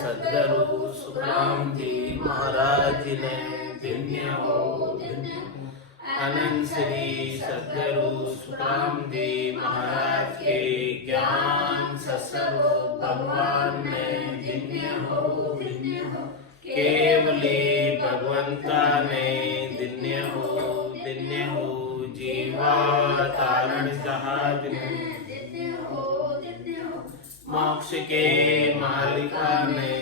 सद्गुरु सुखराम जी महाराज ने धन्य हो धन्य हो। अनंत श्री सद्गुरु सुखराम जी महाराज के ज्ञान सत्संग भगवान ने धन्य हो धन्य हो। केवली भगवंता ने धन्य हो जीवा तारण जहाज ने मोक्ष के मालिका ने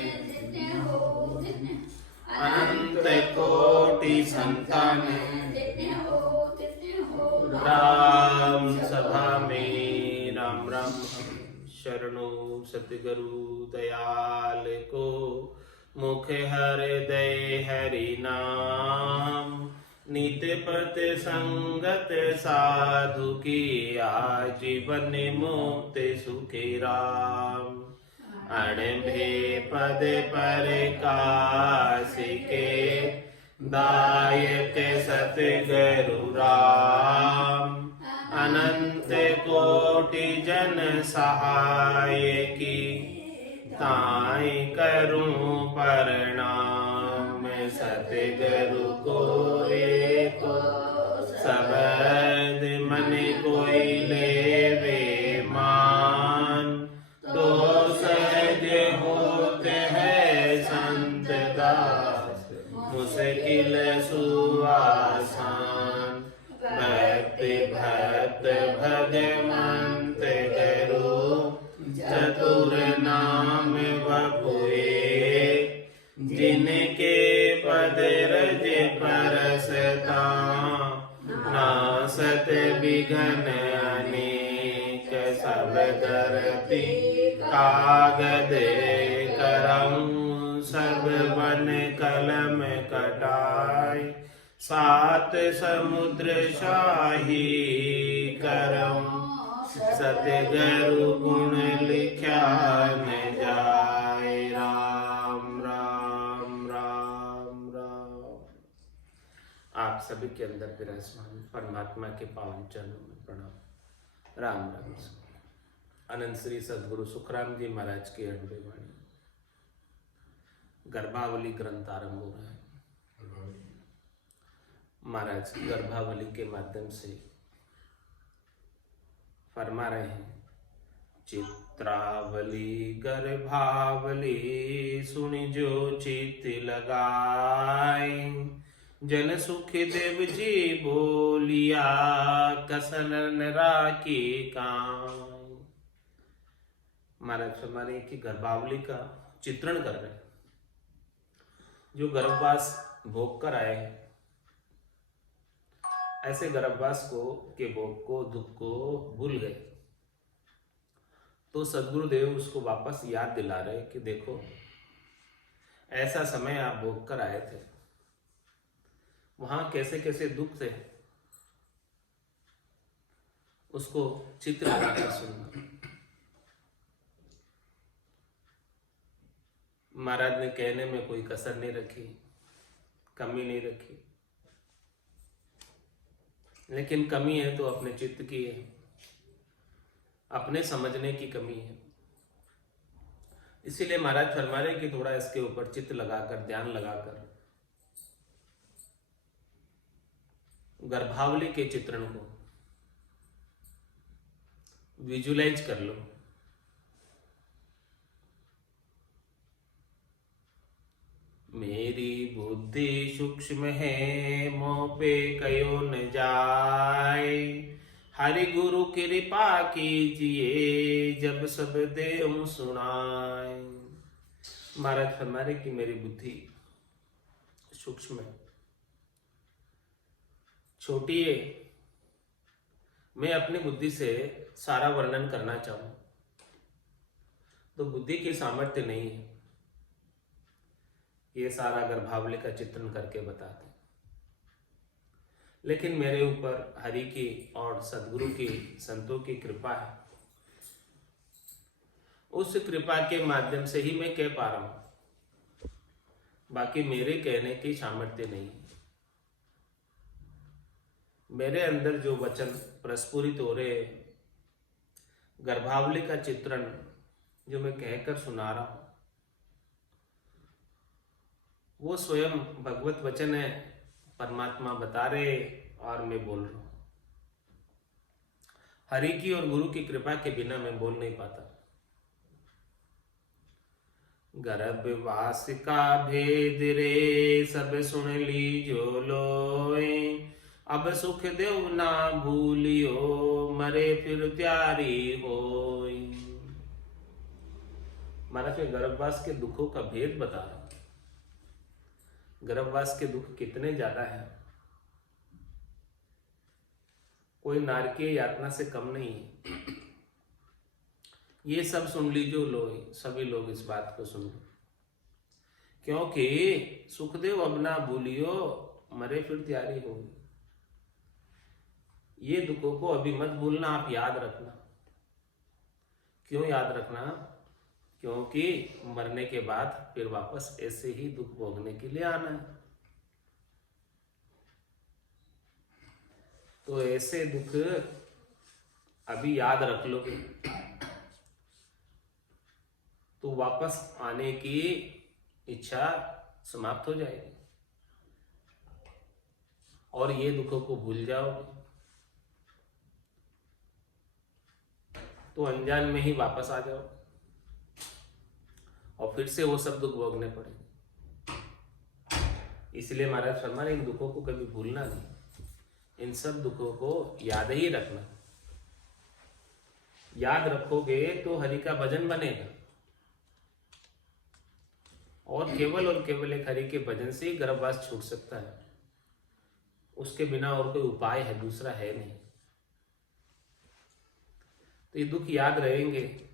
अनंत कोटि संतान राम सभा में राम राम शरणो सतगुरु दयाल को मुख हृदय हरि नाम नित पत संगत साधु की आजीवन मुक्त सुखी राम अणभे पद पर कासिके दायक सतगुरु राम अनंत कोटि जन सहाय की ताई करूं प्रणाम सतगुरु को एको सबद मन कोई लेवे मान तो सहज होते है संत दास मुश्किल सुआसान भक्ति भक्त भगवंत गुरु चतुर नाम बपुए जिनके पद रज परसता नासत विघन अनेक सब धरती कागद करऊं सब वन कलम कटाई सात समुद्र शाही करऊं सतगुरु गुण लिख्या न जाए राम राम राम राम। आप सभी के अंदर विराजमान परमात्मा के पावन चरणों में प्रणाम राम राम। अनंत श्री सद्गुरु सुखराम जी महाराज की अणुवी वाणी गर्भावली ग्रंथ आरंभ हो रहा है। महाराज गर्भावली के माध्यम से फरमा रहे हैं चित्रावली गर्भावली सुनि जो चित लगाए जन सुख देव जी बोलिया कसन राखी काम। महाराज फरमाने की गर्भावली का चित्रण कर रहे हैं। जो गर्भवास भोग कर आए हैं ऐसे गर्भवास को के भोग को दुख को भूल गए तो सद्गुरुदेव उसको वापस याद दिला रहे कि देखो ऐसा समय आप भोग कर आए थे, वहां कैसे कैसे दुख थे, उसको चित्र लगाकर सुनना। महाराज ने कहने में कोई कसर नहीं रखी, कमी नहीं रखी, लेकिन कमी है तो अपने चित्त की है, अपने समझने की कमी है। इसीलिए महाराज फरमा रहे कि थोड़ा इसके ऊपर चित्त लगाकर ध्यान लगाकर गर्भावली के चित्रण को विजुलाइज कर लो। मेरी बुद्धि सूक्ष्म है मोह पे कयो न जाए, हरि गुरु कृपा कीजिए जब सब देव सुनाए। महाराज फरमा रहे कि मेरी बुद्धि सूक्ष्म है, छोटी है। मैं अपनी बुद्धि से सारा वर्णन करना चाहूं तो बुद्धि की सामर्थ्य नहीं है ये सारा गर्भावली का चित्रण करके बताते। लेकिन मेरे ऊपर हरि की और सद्गुरु की संतों की कृपा है, उस कृपा के माध्यम से ही मैं कह पा रहा हूं, बाकी मेरे कहने की सामर्थ्य नहीं है। मेरे अंदर जो वचन प्रस्फुरित हो रहे गर्भावली का चित्रण जो मैं कहकर सुना रहा हूं, वो स्वयं भगवत वचन है, परमात्मा बता रहे और मैं बोल रहा हूं। हरि की और गुरु की कृपा के बिना मैं बोल नहीं पाता। गर्भवास का भेद रे सब सुन लीजो लोए, अब सुख देव ना भूलियो मरे फिर त्यारी होई। महाराज मैं गर्भवास के दुखों का भेद बता रहा हूं। गर्भवास के दुख कितने ज्यादा हैं, कोई नारकीय यातना से कम नहीं है। ये सब सुन लीजिए लोग, सभी लोग इस बात को सुन लो, क्योंकि सुखदेव अब ना भूलियो मरे फिर तैयारी होगी। ये दुखों को अभी मत भूलना, आप याद रखना। क्यों याद रखना? क्योंकि मरने के बाद फिर वापस ऐसे ही दुख भोगने के लिए आना है। तो ऐसे दुख अभी याद रख लोगे तो वापस आने की इच्छा समाप्त हो जाएगी और ये दुखों को भूल जाओगे तो अनजान में ही वापस आ जाओ और फिर से वो सब दुख भोगने पड़ेंगे। इसलिए महाराज फरमा रहे इन दुखों को कभी भूलना नहीं, इन सब दुखों को याद ही रखना। याद रखोगे तो हरि का भजन बनेगा और केवल एक हरि के भजन से ही गर्भवास छूट सकता है। उसके बिना और कोई उपाय है दूसरा है नहीं। तो ये दुख याद रहेंगे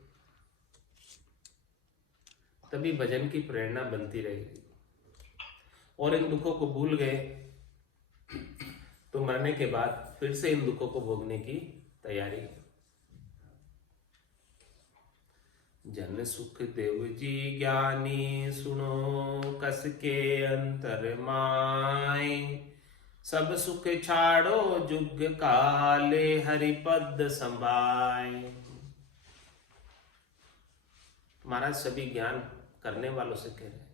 तभी भजन की प्रेरणा बनती रहेगी। और इन दुखों को भूल गए तो मरने के बाद फिर से इन दुखों को भोगने की तैयारी है। जन सुख देव जी ज्ञानी सुनो कस के अंतर माय, सब सुख छाड़ो जुग काले हरिपद संभाय। महाराज सभी ज्ञान करने वालों से कह रहे हैं,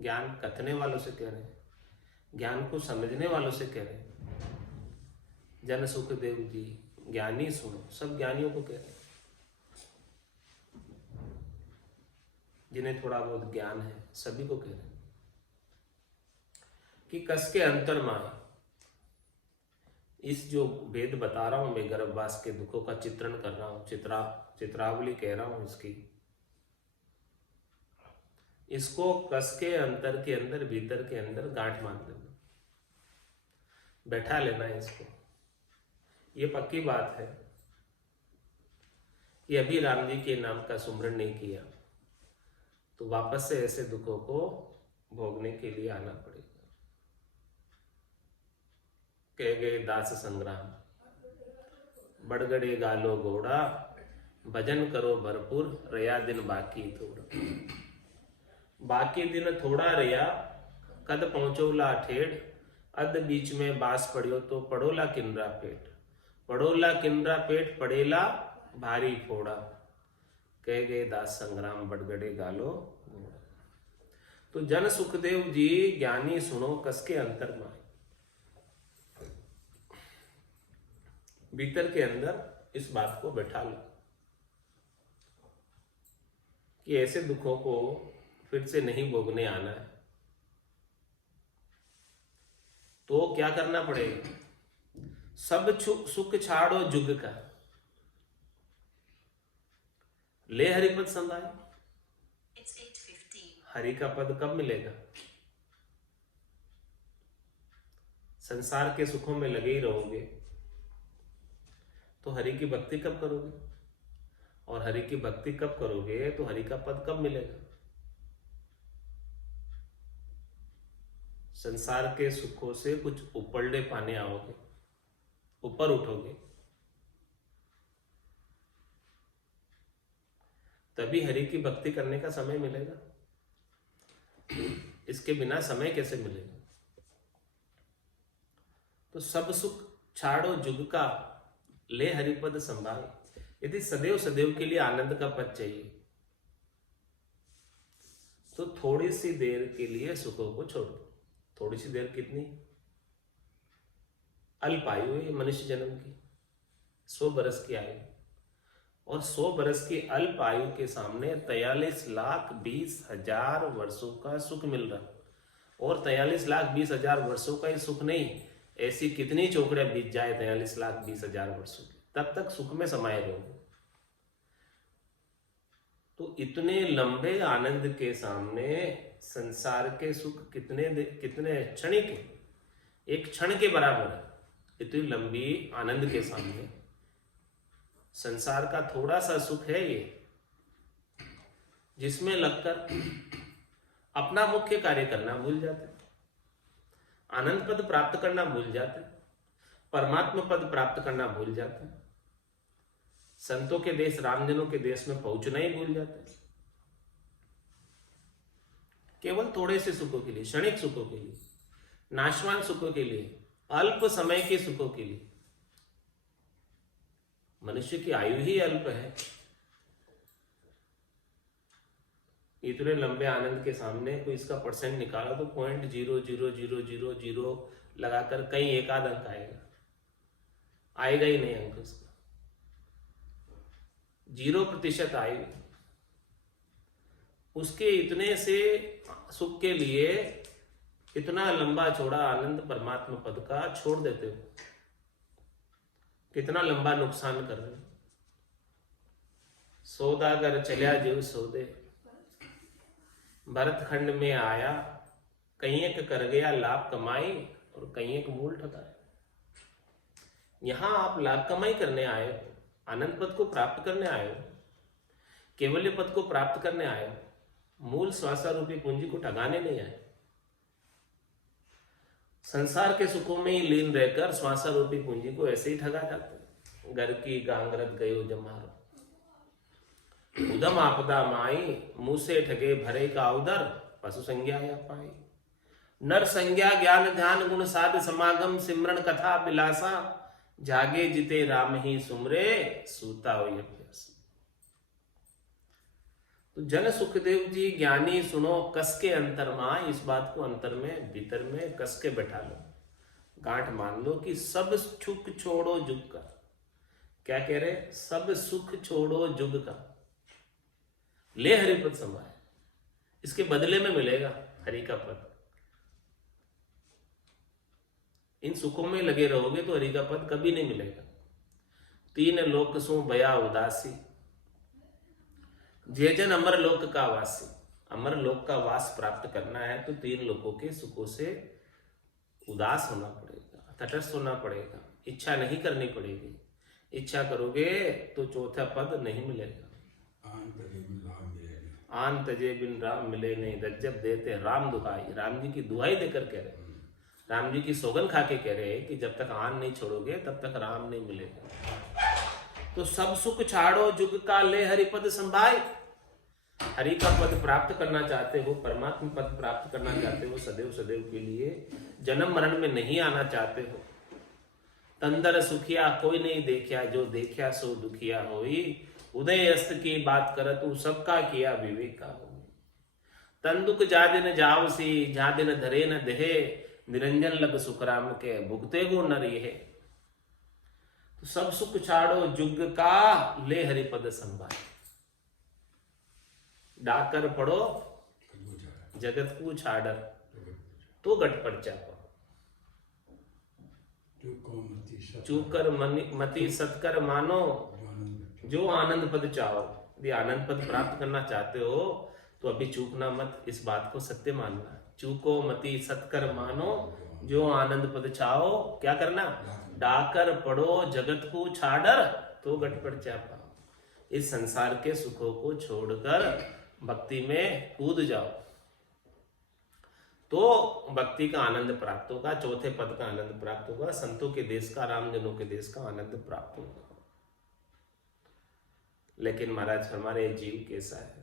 ज्ञान कथने वालों से कह रहे हैं, ज्ञान को समझने वालों से कह रहे हैं। जन सुख देव जी ज्ञानी सुनो, सब ज्ञानियों को कह रहे हैं जिन्हें थोड़ा बहुत ज्ञान है, सभी को कह रहे हैं कि कस के अंतर माए। इस जो भेद बता रहा हूं मैं, गर्भवास के दुखों का चित्रण कर रहा हूं, चित्रावली कह रहा हूं इसकी, इसको कस के अंतर के अंदर, भीतर के अंदर गांठ मान लेना, बैठा लेना है इसको। ये पक्की बात है कि अभी राम जी के नाम का सुमरण नहीं किया तो वापस से ऐसे दुखों को भोगने के लिए आना पड़ेगा। कह गए दास संग्राम, बड़गड़े गालो घोड़ा, भजन करो भरपूर, रया दिन बाकी थोड़ा। बाकी दिन थोड़ा रया, कद पहुंचोला ठेठ, अध बीच में बास पड़ियो तो पड़ोला किन्रा पेट। पड़ोला किन्रा पेट, पड़ेला भारी फोड़ा। कह गए दास संग्राम, बड़गड़े गालो घोड़ा। तो जन सुखदेव जी ज्ञानी सुनो कस के अंतर माए। भीतर के अंदर इस बात को बैठा लो कि ऐसे दुखों को फिर से नहीं भोगने आना है। तो क्या करना पड़ेगा? सब सुख छाड़ो जुग का, ले हरिपद संभाय। हरि का पद कब मिलेगा? संसार के सुखों में लगे ही रहोगे तो हरि की भक्ति कब करोगे? और हरि की भक्ति कब करोगे तो हरि का पद कब मिलेगा? संसार के सुखों से कुछ उपलड़े पाने आओगे, ऊपर उठोगे, तभी हरि की भक्ति करने का समय मिलेगा। इसके बिना समय कैसे मिलेगा? तो सब सुख छाड़ो जुग का, ले हरिपद संभाल। यदि सदैव सदैव के लिए आनंद का पद चाहिए तो थोड़ी सी देर के लिए सुखों को छोड़ दो। थोड़ी सी देर कितनी? अल्प आयु है मनुष्य जन्म की, 100 बरस की आयु, और 100 बरस की अल्प आयु के सामने 43,20,000 वर्षों का सुख मिल रहा। और 43,20,000 वर्षों का ही सुख नहीं, ऐसी कितनी चौकड़ियां बीत जाए 43,20,000 वर्षों की, तब तक सुख में समाये रहोगे। तो इतने लंबे आनंद के सामने संसार के सुख कितने क्षणिक है, एक क्षण के बराबर है। इतनी लंबी आनंद के सामने संसार का थोड़ा सा सुख है ये, जिसमें लगकर अपना मुख्य कार्य करना भूल जाते, आनंद पद प्राप्त करना भूल जाते, परमात्मा पद प्राप्त करना भूल जाते, संतों के देश रामजनों के देश में पहुंचना ही भूल जाते। केवल थोड़े से सुखों के लिए, क्षणिक सुखों के लिए, नाशवान सुखों के लिए, अल्प समय के सुखों के लिए। मनुष्य की आयु ही अल्प है। इतने लंबे आनंद के सामने कोई इसका परसेंट निकाला तो 0.00000 लगाकर कहीं एक आध अंक आएगा, आएगा ही नहीं अंक उसका, 0% आएगा। उसके इतने से सुख के लिए इतना लंबा चौड़ा आनंद परमात्मा पद का छोड़ देते हो, कितना लंबा नुकसान कर रहे हो। सौदागर चलिया जीव सौदे, भरत खंड में आया, कहीं एक कर गया लाभ कमाई और कहीं एक मूल ठगाया। यहां आप लाभ कमाई करने आए हो, आनंद पद को प्राप्त करने आए हो, केवल्य पद को प्राप्त करने आए हो, मूल स्वासा रूपी पूंजी को ठगाने नहीं आए। संसार के सुखों में ही लीन रहकर स्वासा रूपी पूंजी को ऐसे ही ठगा जाते। घर की गांगरत गयो जमारो, उदम आपदा माई, मुंह से ठगे भरे का उदर, पशु संज्ञा या पाई। नर संज्ञा ज्ञान ध्यान गुण साध समागम, सिमरण कथा बिलासा, जागे जिते राम ही सुमरे, सूता हो अभ्यास। तो जन सुखदेव जी ज्ञानी सुनो कस के अंतर में, इस बात को अंतर में भीतर में कस के बैठा लो, गांठ मान लो कि सब सुख छोड़ो जुग का। क्या कह रहे? सब सुख छोड़ो जुग का, ले हरिपद समाए, इसके बदले में मिलेगा हरि का पद। इन सुखों में लगे रहोगे तो हरि का पद कभी नहीं मिलेगा। 3 लोक सो भया उदासी, जे जन अमर लोक का वासी। अमर लोक का वास प्राप्त करना है तो 3 लोकों के सुखों से उदास होना पड़ेगा, तटस्थ होना पड़ेगा, इच्छा नहीं करनी पड़ेगी। इच्छा करोगे तो चौथा पद नहीं मिलेगा। आन तजे बिन राम मिले नहीं, रज्जब देते राम दुहाई। राम जी की दुहाई देकर कह रहे, राम जी की सौगन खा के कह रहे कि जब तक आन नहीं छोड़ोगे तब तक राम नहीं मिलेगा। तो सब सुख छाड़ो जुग का, ले हरिपद संभाय। हरि का पद प्राप्त करना चाहते हो, परमात्मा पद प्राप्त करना चाहते हो, सदैव सदैव के लिए जन्म मरण में नहीं आना चाहते हो। तंदर सुखिया कोई नहीं देखिया, जो देखिया सो दुखिया होई। उदय अस्त की बात कर तू, सबका किया विवेक का हो। तंदुक जा दिन जावसी, जा दिन धरे न देहे, निरंजन लग सुखराम के, भुगते गो नर ये। तो सब सुख छाड़ो जुग का, ले हरिपद संभाय। डाकर पढ़ो जगत को छाड़र, तो गट पर चापो। चूकर मति सत्कर मानो, जो आनंद पद चाहो। यदि आनंद पद प्राप्त करना चाहते हो तो अभी चूकना मत, इस बात को सत्य मानना। चूको मति सत्कर मानो, जो आनंद पद चाहो, क्या करना? डाकर पढ़ो जगत को छाड़र, तो गट पर चापा। इस संसार के सुखों को छोड़कर भक्ति में कूद जाओ, तो भक्ति का आनंद प्राप्त होगा, चौथे पद का आनंद प्राप्त होगा, संतों के देश का, रामजनों के देश का आनंद प्राप्त होगा। लेकिन महाराज हमारे जीव कैसा है?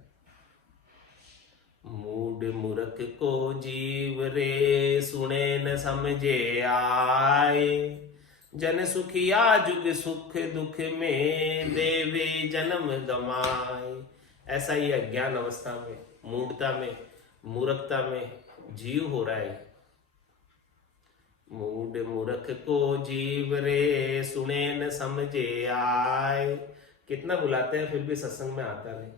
मूढ़ मूर्ख को जीव रे, सुने न समझे आए। जन सुखिया जुग सुख दुख में, देवे जन्म गमाए। ऐसा ही अज्ञान अवस्था में, मूढ़ता में मूर्खता में जीव हो रहा है। मूड मूर्ख को जीव रे, सुने न समझे आए। कितना बुलाते हैं फिर भी सत्संग में आता नहीं,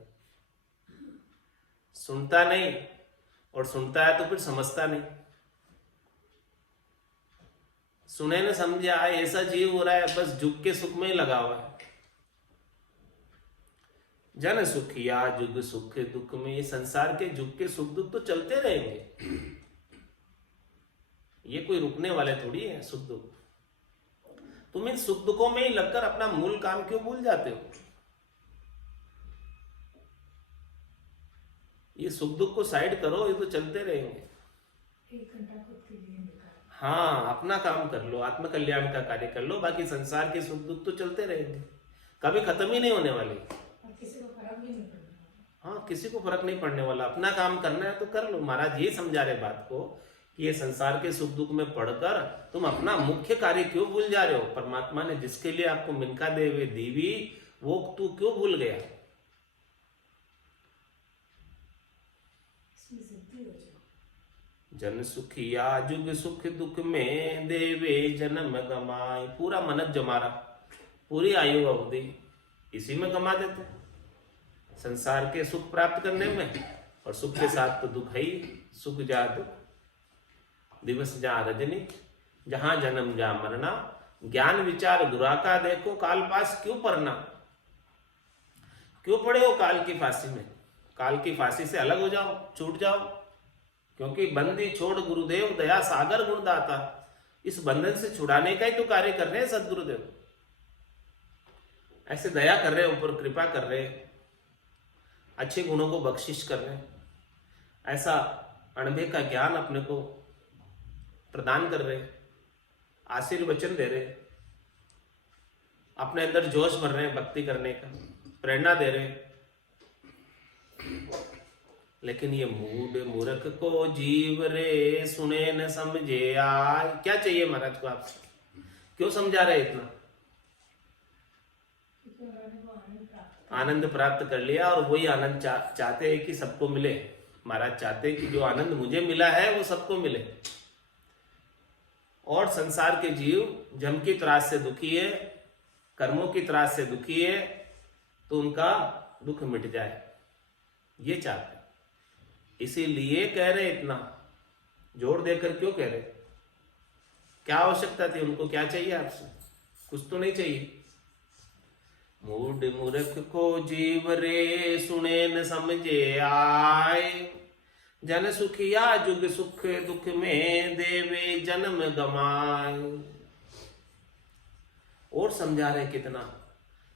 सुनता नहीं, और सुनता है तो फिर समझता नहीं। सुने न समझे आए ऐसा जीव हो रहा है, बस जुग के सुख में ही लगा हुआ है। जन सुखिया जुग सुख दुख में, ये संसार के जुग के सुख दुख तो चलते रहेंगे, ये कोई रुकने वाले थोड़ी है सुख दुख। तुम इन सुख दुखों में ही लगकर अपना मूल काम क्यों भूल जाते हो? ये सुख दुख को साइड करो, ये तो चलते रहेंगे। 1 घंटा खुद के लिए निकालो। हाँ, अपना काम कर लो, आत्म कल्याण का कार्य कर लो, बाकी संसार के सुख दुख तो चलते रहेंगे, कभी खत्म ही नहीं होने वाले। और किसी को फर्क भी नहीं पड़ना। हाँ, किसी को फर्क नहीं पड़ने वाला, अपना काम करना है तो कर लो। महाराज ये समझा रहे बात को कि ये संसार के सुख दुख में पढ़कर तुम अपना मुख्य कार्य क्यों भूल जा रहे हो? परमात्मा ने जिसके लिए आपको मिनका देवे दीवी, वो तू क्यों भूल गया? इसमें सिद्धि हो जाए। जन सुखिया जुग सुख दुख में, देवे जन्म गमाए। पूरा मनक जमारा, पूरी आयु अवधि इसी में गमा देते, संसार के सुख प्राप्त करने में, और सुख के साथ तो दुख है ही। सुख जा दुख, दिवस जा रजनी, जहां जन्म जा मरना। ज्ञान विचार गुरा का देखो, काल पास क्यों पढ़ना? क्यों पड़े हो काल की फांसी में? काल की फांसी से अलग हो जाओ, छूट जाओ, क्योंकि बंदी छोड़ गुरुदेव, दया सागर गुणदाता। इस बंधन से छुड़ाने का ही तो कार्य कर रहे हैं सदगुरुदेव। ऐसे दया कर रहे हैं, ऊपर कृपा कर रहे हैं, अच्छे गुणों को बख्शिश कर रहे हैं, ऐसा अणभे का ज्ञान अपने को प्रदान कर रहे हैं, आशीर्वचन दे रहे हैं, अपने अंदर जोश भर रहे हैं भक्ति करने का, प्रेरणा दे रहे हैं। लेकिन ये मूड मूर्ख को जीव रे, सुने न समझे आय। क्या चाहिए महाराज को आपसे? क्यों समझा रहे इतना? आनंद प्राप्त कर लिया, और वही आनंद चाहते हैं कि सबको मिले। महाराज चाहते हैं कि जो आनंद मुझे मिला है वो सबको मिले। और संसार के जीव जम की त्रास से दुखी है, कर्मों की त्रास से दुखी है, तो उनका दुख मिट जाए, ये चाहते हैं। इसीलिए कह रहे इतना जोर देकर। क्यों कह रहे? क्या आवश्यकता थी उनको? क्या चाहिए आपसे? कुछ तो नहीं चाहिए। मूड मूर्ख को जीव रे, सुने न समझे आए। जन सुखिया जुग सुख दुख में, देवे जन्म गमाए। और समझा रहे कितना,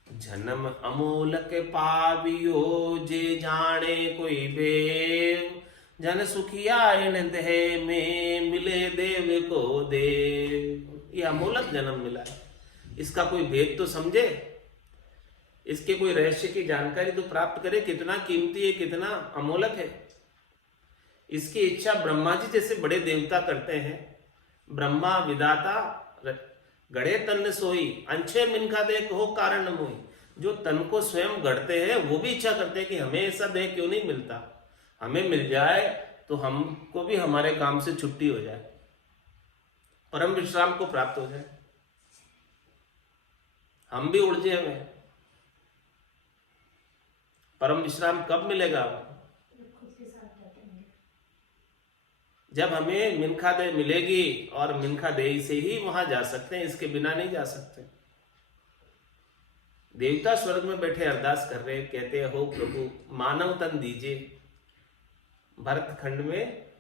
जन्म अमोलक पावियो, जे जाने कोई भेव। जन सुखिया इन देह में, मिले देव को देव। ये अमोलक जन्म मिला है, इसका कोई भेद तो समझे, इसके कोई रहस्य की जानकारी तो प्राप्त करे। कितना कीमती है, कितना अमोलक है। इसकी इच्छा ब्रह्मा जी जैसे बड़े देवता करते हैं। ब्रह्मा विदाता गढ़े तन सोई, अंछे मिनका देख हो कारण मोई। जो तन को स्वयं गढ़ते हैं वो भी इच्छा करते हैं कि हमें ऐसा देह क्यों नहीं मिलता, हमें मिल जाए तो हमको भी हमारे काम से छुट्टी हो जाए, परम विश्राम को प्राप्त हो जाए, हम भी उलझे हुए। परम विश्राम कब मिलेगा? जब हमें मिनखा दे मिलेगी, और मिनखा दे से ही वहां जा सकते हैं, इसके बिना नहीं जा सकते। देवता स्वर्ग में बैठे अरदास कर रहे, कहते हैं हो प्रभु मानव तन दीजिए, भरत खंड में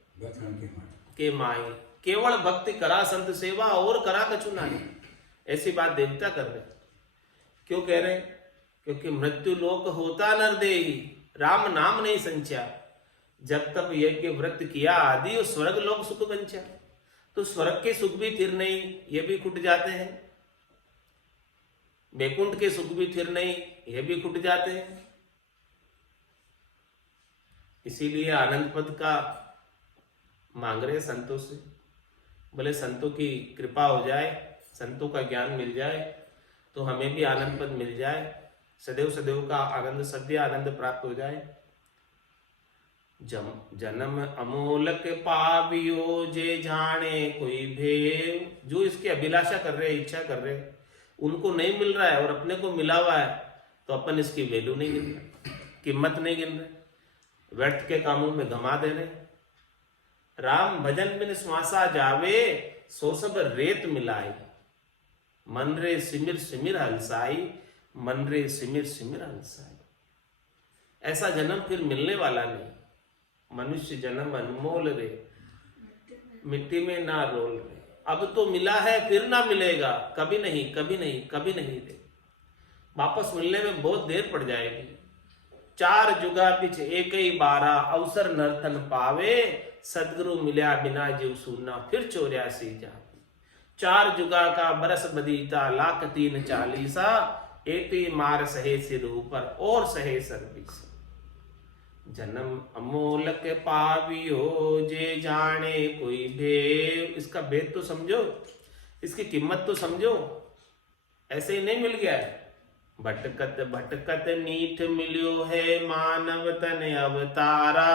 के माई। केवल भक्ति करा संत सेवा, और करा कछु नहीं। ऐसी बात देवता कर रहे। क्यों कह रहे? क्योंकि मृत्यु लोक होता नर देही, राम नाम नहीं संचा। जब तक यज्ञ व्रत किया आदि, और स्वर्ग लोक सुख बंचा। तो स्वर्ग के सुख भी थिर नहीं, ये भी खुट जाते हैं। वैकुंठ के सुख भी थिर नहीं, ये भी खुट जाते हैं। इसीलिए आनंद पद का मांग रहे संतों से। बोले संतों की कृपा हो जाए, संतों का ज्ञान मिल जाए, तो हमें भी आनंद पद मिल जाए, सदैव सदैव का आनंद सद्य आनंद प्राप्त हो जाए। जन्म अमोलक पावियो जे जाने कोई भेव। जो इसकी अभिलाषा कर रहे, इच्छा कर रहे, उनको नहीं मिल रहा है और अपने को मिला हुआ है, तो अपन इसकी वैल्यू नहीं गिन रहे, कीमत नहीं गिन रहे, व्यर्थ के कामों में घमा दे रहे। राम भजन बिन श्वासा जावे, सो सब रेत मिलाई। मन रे सिमिर सिमिर हलसाई, मन रे सिमिर सिमिर हलसाई। ऐसा जन्म फिर मिलने वाला नहीं। मनुष्य जन्म अनमोल रे, मिट्टी में ना रोल रे। अब तो मिला है फिर ना मिलेगा, कभी नहीं कभी नहीं कभी नहीं रे। वापस मिलने में बहुत देर पड़ जाएगी। 4 जुगा पिछ एक ही बारा, अवसर नर्तन पावे। सदगुरु मिल्या बिना जीव सूना, फिर 84 जा। 4 जुगा का बरस बदीता, लाख 3 40। एती मार सहे सिर ऊपर, और सहे सर बीस। जन्म अमोलक पावियो, जे जाने कोई भेव। इसका भेद तो समझो, इसकी कीमत तो समझो। ऐसे ही नहीं मिल गया है। भटकत भटकत नीठ मिलियो है, मानव तन अवतारा।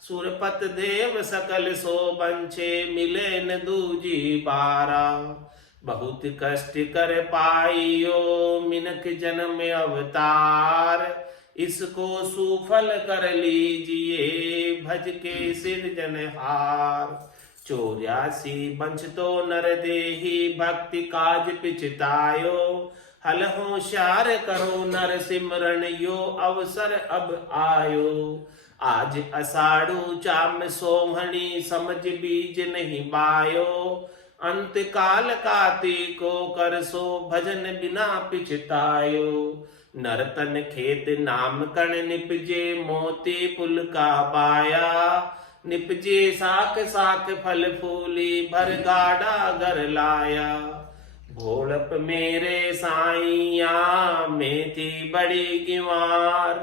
सुरपत देव सकल सो बंछे, मिले न दूजी बारा। बहुत कष्ट कर पाइयो, मिनक जन्म अवतार। इसको सुफल कर लीजिए, भज के सिरजनहार। 84 बंश तो नर देही, भक्ति काज पिछतायो। हल होशियार करो नर सिमरन, यो अवसर अब आयो। आज अषाढ़ु चाम सोहनी, समझ बीज नहीं बायो। अंत काल कार्तिको कर, सो भजन बिना पिछतायो। नरतन खेत नाम कण, निपजे मोती पुल का बाया। निपजे साख साख फल फूली, भर गाड़ा घर लाया। भोलप मेरे साइया, में थी बड़ी गिवार।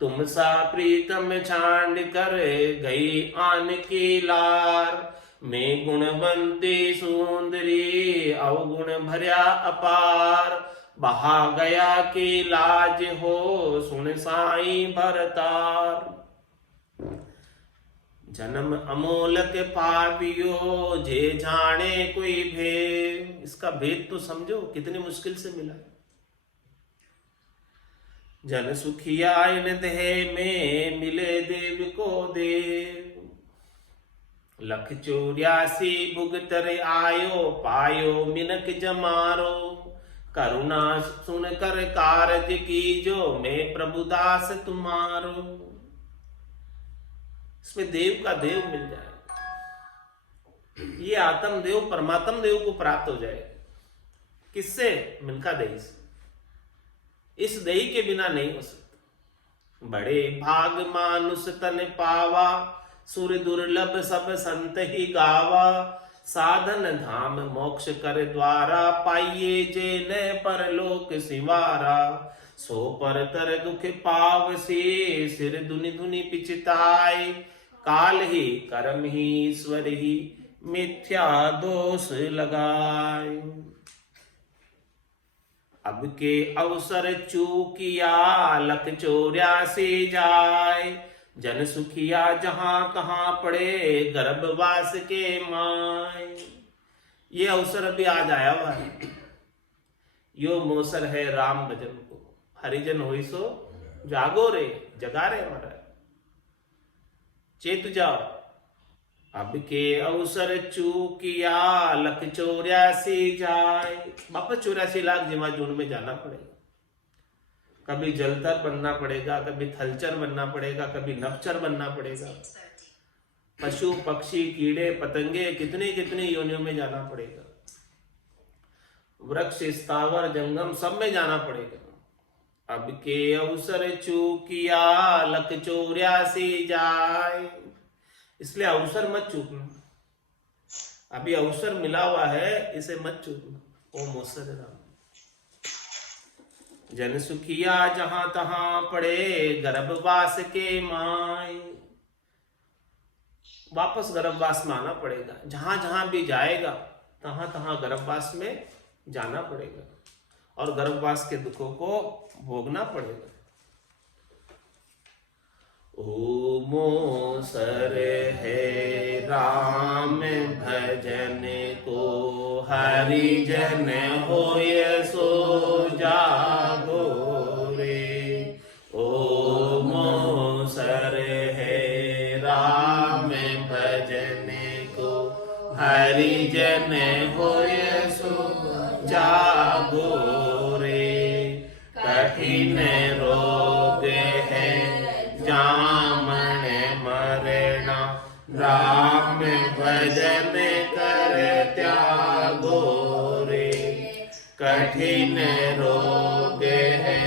तुम सा प्रीतम छांड कर, गई आन की लार। मैं गुणवंती सुंदरी, अवगुण भर्या अपार। बहा गया की लाज हो, सुन साई भरतार। जन्म अमोलक पावियो, जे जाने कोई भेद। इसका भेद तो समझो, कितनी मुश्किल से मिला। जन सुखिया इन देह में, मिले देव को देव। लख 84 भुगतर आयो, पायो मिनक जमारो। करुणा सुन कर कारज कीजो, मैं प्रभुदास तुम्हारो। इसमें देव का देव मिल जाए, ये आत्म देव परमात्म देव को प्राप्त हो जाए। किससे? मिनका देही से। इस देही के बिना नहीं हो सकता। बड़े भाग मानुष तन पावा, सुर दुर्लभ सब संत ही गावा। साधन धाम मोक्ष कर द्वारा, पाइये जे न परलोक सिवारा। सो पर तर दुख पावसी, सिर धुनि धुनि पिछताय। काल ही कर्म ही ईश्वर ही, मिथ्या दोष लगाए। अब के अवसर चूकिया, लख 84 जाय। जन सुखिया जहां तहां पड़े, गर्भवास के माय। ये अवसर अभी आज आया हुआ है। यो मोसर है राम भजन को। हरिजन होई सो जागो रे, जगा रे हमारा, चेत जाओ। अब के अवसर चूकिया, लख 84 जाए। वापस 84 लाख जिमा जून में जाना पड़ेगा। कभी जलतर बनना पड़ेगा, कभी थलचर बनना पड़ेगा, कभी नभचर बनना पड़ेगा। पशु पक्षी कीड़े पतंगे कितनी कितनी योनियों में जाना पड़ेगा। वृक्ष स्थावर जंगम सब में जाना पड़ेगा। अब के अवसर चूकिया, लख 84 जाए। इसलिए अवसर मत चूकना। अभी अवसर मिला हुआ है, इसे मत चूकना। ओम मोसर राम। जन सुखिया जहां तहां पड़े, गर्भवास के माय। वापस गर्भवास में आना पड़ेगा। जहां जहां भी जाएगा, तहां तहां गर्भवास में जाना पड़ेगा और गर्भवास के दुखों को भोगना पड़ेगा। ओमो सर है राम भजन को, हरिजन होय सो जागो रे। ओमो सर है राम भजन को, हरिजन होय सो जागो रे। कठिन रोग है जामन मरना, राम भजन कर त्यागो रे। कठिन रोग है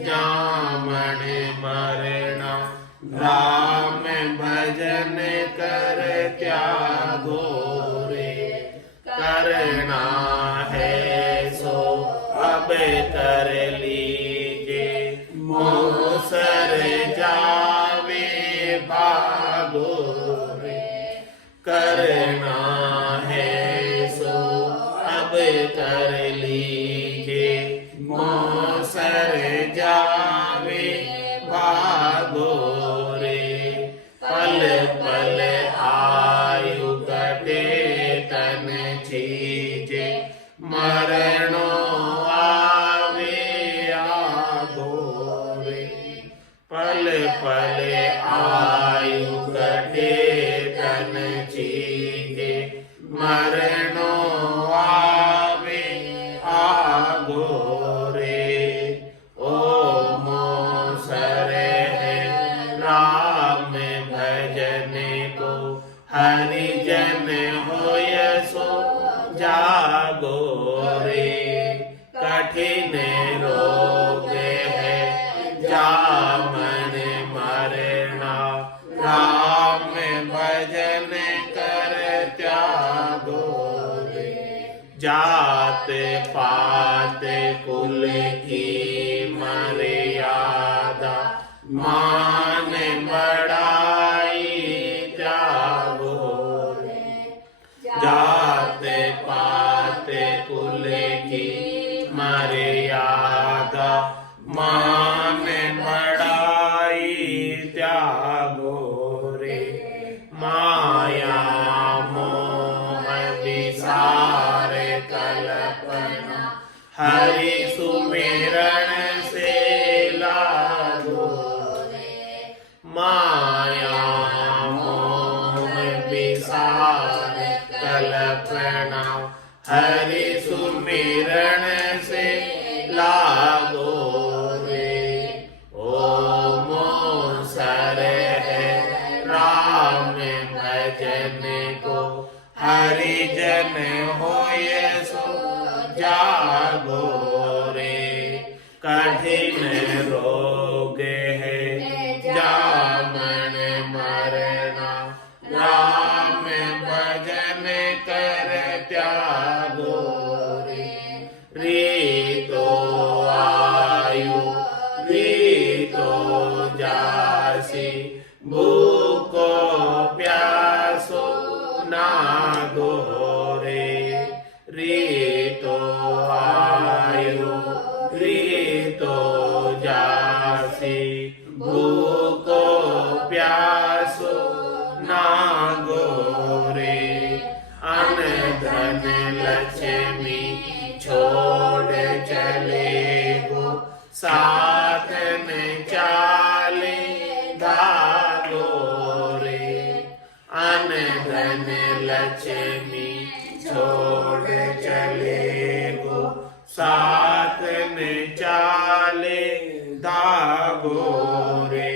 जामन मरना, राम भजन कर त्यागो रे। करना है सो अब कर लीजे, मोह सर जावे भागो रे। करना है सो अब कर लीजे, मोह सर जावे भागो रे। पल पल आयु कटे तन छीजे, मरणो आवे आगो रे। पल पल आयु कटे तन छीजे, मरणो आवे आगो रे। ओमो सर है राम भजन को, हरिजन होय सो जागो रे। कठिन रोग है जामन मरना, राम भजन कर त्यागो रे। जात पात कुल की मर्यादा, मान बड़ाई त्यागो रे। जात पात कुल की मर्यादा, मान बड़ाई त्यागो रे। माया मोह विसार कल्पना, हरि सुमिरन से लागो रे। माया मोह विसार कल्पना, हरि सुमिरन से लागो रे। ओमो सर है राम भजन को, हरिजन होय सो जागो रे। कठिन रोग है जामन मरना, राम भजन कर त्यागो रे। रीतो आयु रीतो जासी, भूको प्यासो नागो रे। रीतो आयु रीतो जासी, भूको प्यासो नागो रे। अन धन लक्ष्मी छोड़ चले गो, साथ न चाले धागो रे। अन धन लक्ष्मी छोड़ चले गो, साथ न चाले धागो रे।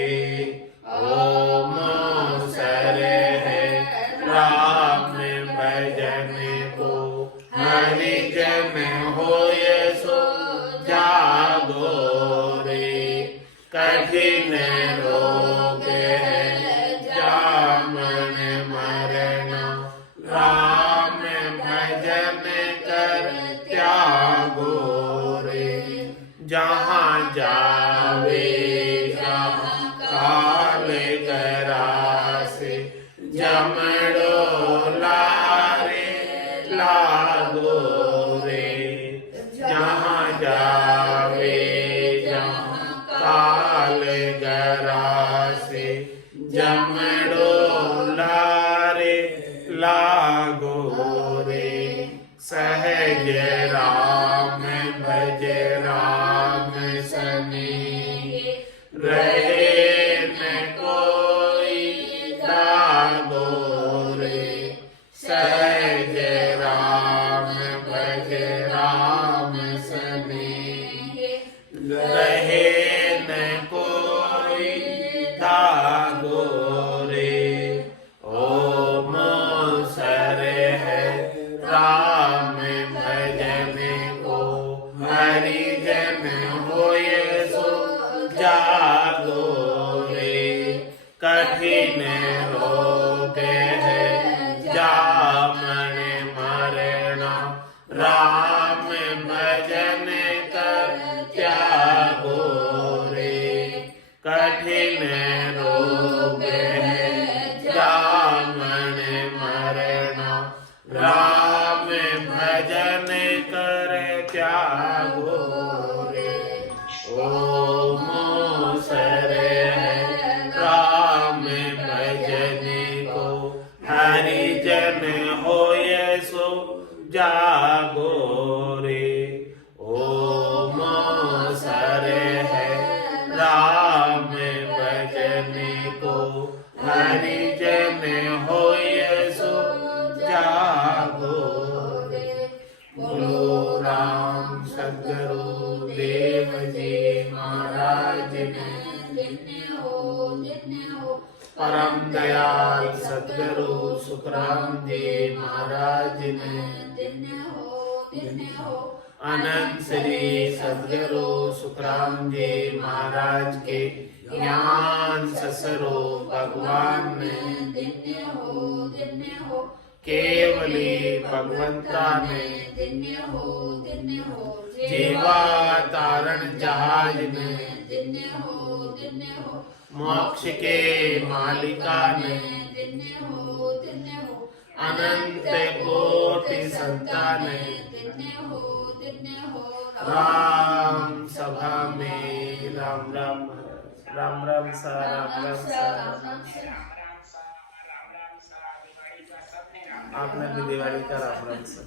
ओमो सर है राम भजन को, हरिजन होय सो जागो रे। कठिन रोग है जामन मरना, राम भजन कर त्यागो रे। जहाँ जावे जहाँ काल करासे, जमड़ो लारे लागो रे। जहाँ जावे जहाँ काल करासे, जागो रे। ओम सर है राम भजन को, हरि जन होय सो जागो रे। बोलो राम सद्गुरु देव जी महाराज ने, परम दयाल सद्गुरु सुखराम जी महाराज ने, अनंत श्री सद्गुरु सुखराम जी महाराज के ज्ञान ससरो भगवान ने, केवली भगवंता ने, जीवा तारण जहाज ने, मोक्ष के मालिका ने, अनंत कोटि संतान ने, राम सभा में राम राम राम राम सा राम राम सा। आपने भी दिवाली का राम राम सा।